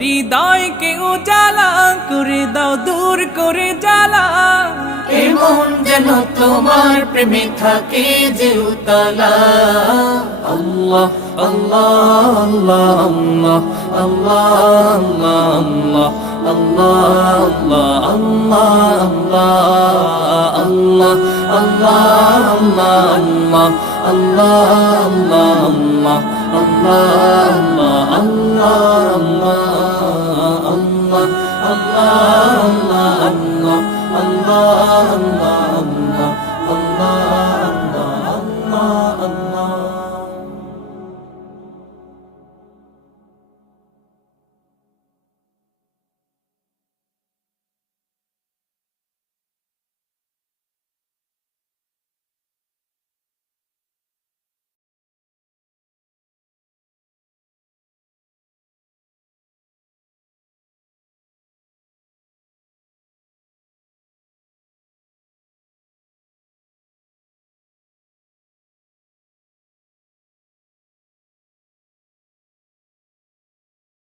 হৃদয়কে উজালা করে দাও, দূর করে জ্বালা। এমন যেন তোমার প্রেমে থাকে যে উতলা। আল্লাহ আল্লাহ আল্লাহ আল্লাহ আল্লাহ আল্লাহ আল্লাহ আল্লাহ আল্লাহ আল্লাহ আল্লাহ আল্লাহ আল্লাহ আল্লাহ আল্লাহ আল্লাহ আল্লাহ আল্লাহ আল্লাহ